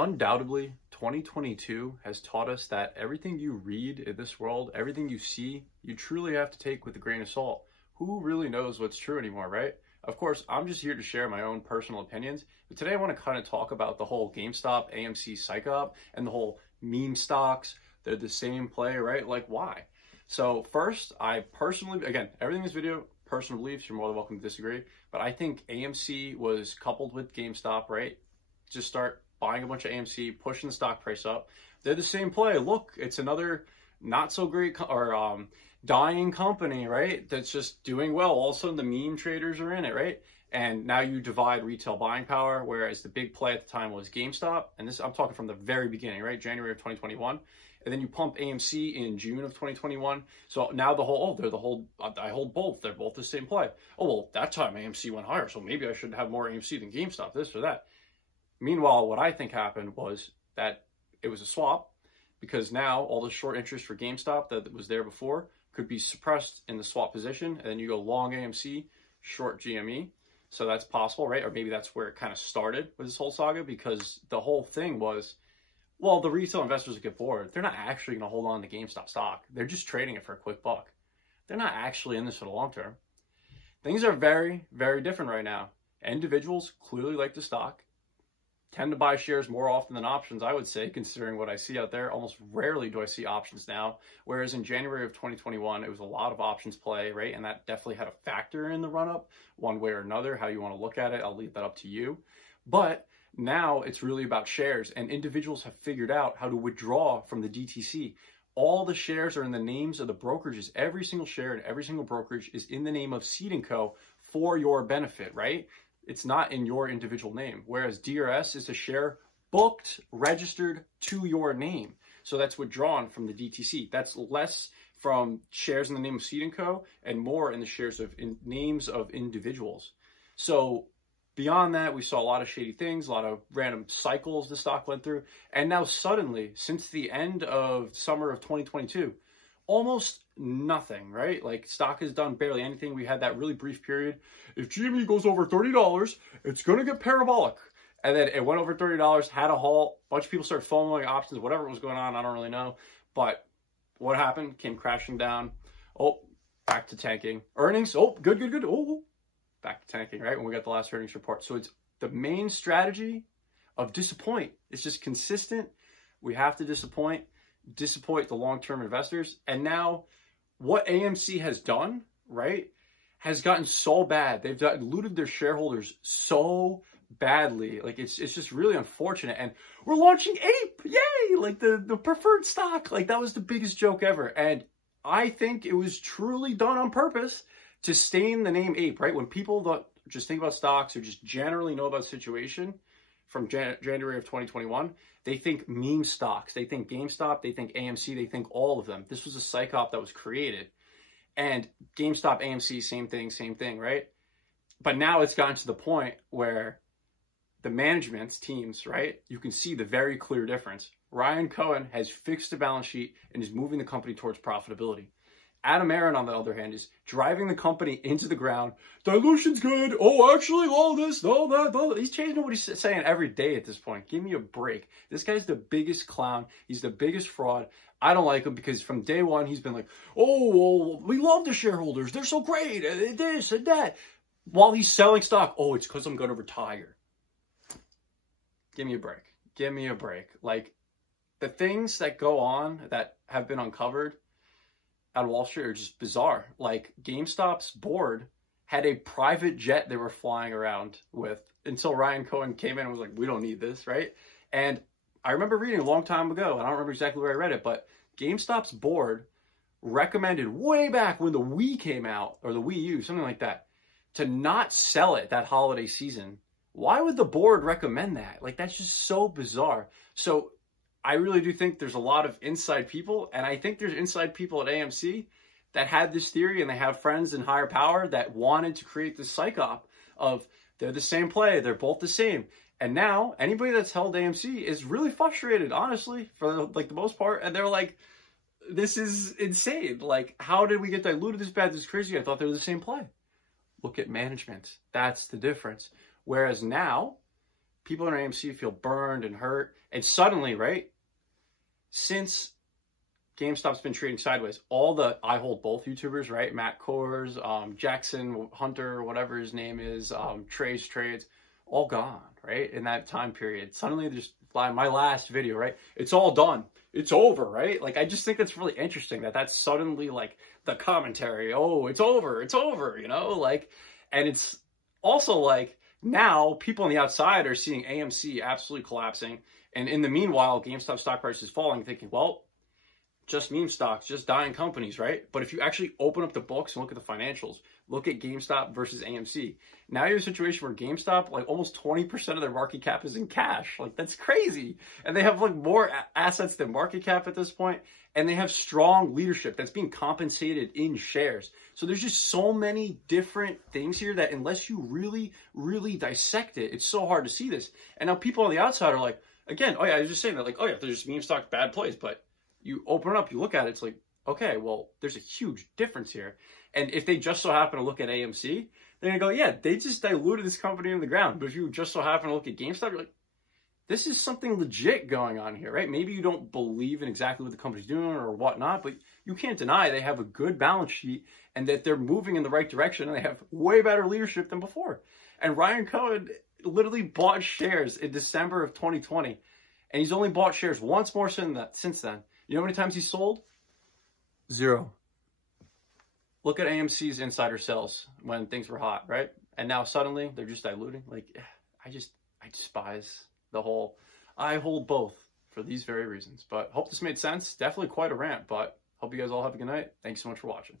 Undoubtedly, 2022 has taught us that everything you read in this world, everything you see, you truly have to take with a grain of salt. Who really knows what's true anymore, right? Of course, I'm just here to share my own personal opinions, but today I want to kind of talk about the whole GameStop, AMC psyop, and the whole meme stocks. They're the same play, right? Like, why? So first, I personally, again, everything in this video, personal beliefs, you're more than welcome to disagree, but I think AMC was coupled with GameStop, right? Just start buying a bunch of AMC, pushing the stock price up. They're the same play. Look, it's another not so great dying company, right? That's just doing well. All of a sudden, the meme traders are in it, right? And now you divide retail buying power, whereas the big play at the time was GameStop. And this, I'm talking from the very beginning, right? January of 2021. And then you pump AMC in June of 2021. So now I hold both. They're both the same play. Oh, well, that time AMC went higher, so maybe I should have more AMC than GameStop, this or that. Meanwhile, what I think happened was that it was a swap, because now all the short interest for GameStop that was there before could be suppressed in the swap position, and then you go long AMC, short GME. So that's possible, right? Or maybe that's where it kind of started with this whole saga, because the whole thing was, well, the retail investors would get bored. They're not actually going to hold on to GameStop stock. They're just trading it for a quick buck. They're not actually in this for the long term. Things are very, very different right now. Individuals clearly like the stock, tend to buy shares more often than options, I would say, considering what I see out there. Almost rarely do I see options now, whereas in January of 2021, it was a lot of options play, right? And that definitely had a factor in the run-up, one way or another. How you want to look at it, I'll leave that up to you. But now it's really about shares, and individuals have figured out how to withdraw from the DTC. All the shares are in the names of the brokerages. Every single share and every single brokerage is in the name of Seed & Co. for your benefit, right? It's not in your individual name, whereas DRS is a share booked, registered to your name. So that's withdrawn from the DTC. That's less from shares in the name of Seed & Co. and more in the shares of names of individuals. So beyond that, we saw a lot of shady things, a lot of random cycles the stock went through. And now suddenly, since the end of summer of 2022, almost nothing, right? Like, stock has done barely anything. We had that really brief period. If GME goes over $30, it's going to get parabolic. And then it went over $30, had a halt. A bunch of people started following options, whatever was going on, I don't really know. But what happened? Came crashing down. Oh, back to tanking. Earnings, oh, good. Oh, back to tanking, right? When we got the last earnings report. So it's the main strategy of disappoint. It's just consistent. We have to disappoint the long-term investors. And now what AMC has done, right, has gotten so bad. They've diluted their shareholders so badly. Like, it's just really unfortunate. And we're launching Ape, yay, like the preferred stock. Like, that was the biggest joke ever. And I think it was truly done on purpose to stain the name Ape, right? When people don't just think about stocks or just generally know about the situation from January of 2021, they think meme stocks, they think GameStop, they think AMC, they think all of them. This was a psyop that was created. And GameStop, AMC, same thing, right? But now it's gotten to the point where the management's teams, right? You can see the very clear difference. Ryan Cohen has fixed the balance sheet and is moving the company towards profitability. Adam Aaron, on the other hand, is driving the company into the ground. Dilution's good. Oh, actually, all this, all that, all that. He's changing what he's saying every day at this point. Give me a break. This guy's the biggest clown. He's the biggest fraud. I don't like him because from day one, he's been like, oh, well, we love the shareholders. They're so great. This and that. While he's selling stock, oh, it's because I'm going to retire. Give me a break. Give me a break. Like, the things that go on that have been uncovered at Wall Street are just bizarre. Like, GameStop's board had a private jet they were flying around with until Ryan Cohen came in and was like, we don't need this, right? And I remember reading a long time ago, and I don't remember exactly where I read it, but GameStop's board recommended way back when the Wii came out, or the Wii U, something like that, to not sell it that holiday season. Why would the board recommend that? Like, that's just so bizarre. So I really do think there's a lot of inside people, and I think there's inside people at AMC that had this theory, and they have friends in higher power that wanted to create this psyop of they're the same play, they're both the same. And now anybody that's held AMC is really frustrated, honestly, for like the most part. And they're like, this is insane. Like, how did we get diluted this bad? This is crazy. I thought they were the same play. Look at management. That's the difference. Whereas now, people in AMC feel burned and hurt. And suddenly, right, since GameStop's been trading sideways, all the I Hold Both YouTubers, right, Matt Kors, Jackson Hunter, whatever his name is, Trey's Trades, all gone, right, in that time period. Suddenly, just my last video, right, it's all done. It's over, right? Like, I just think it's really interesting that that's suddenly, like, the commentary. Oh, it's over, you know? Like, and it's also, like, now people on the outside are seeing AMC absolutely collapsing. And in the meanwhile, GameStop stock price is falling, thinking, well, just meme stocks, just dying companies, right? But if you actually open up the books and look at the financials, look at GameStop versus AMC, now you have a situation where GameStop, like almost 20% of their market cap is in cash. Like, that's crazy. And they have like more assets than market cap at this point. And they have strong leadership that's being compensated in shares. So there's just so many different things here that unless you really, really dissect it, it's so hard to see this. And now people on the outside are like, again, oh yeah, I was just saying that, like, oh yeah, there's meme stock bad plays, but you open it up, you look at it, it's like, okay, well, there's a huge difference here. And if they just so happen to look at AMC, they're going to go, yeah, they just diluted this company in the ground. But if you just so happen to look at GameStop, you're like, this is something legit going on here, right? Maybe you don't believe in exactly what the company's doing or whatnot, but you can't deny they have a good balance sheet and that they're moving in the right direction and they have way better leadership than before. And Ryan Cohen literally bought shares in December of 2020, and he's only bought shares once more since then. You know how many times he sold? 0. Look at AMC's insider sales when things were hot, right? And now suddenly they're just diluting. Like, I despise the whole, I hold both for these very reasons. But hope this made sense. Definitely quite a rant, but hope you guys all have a good night. Thanks so much for watching.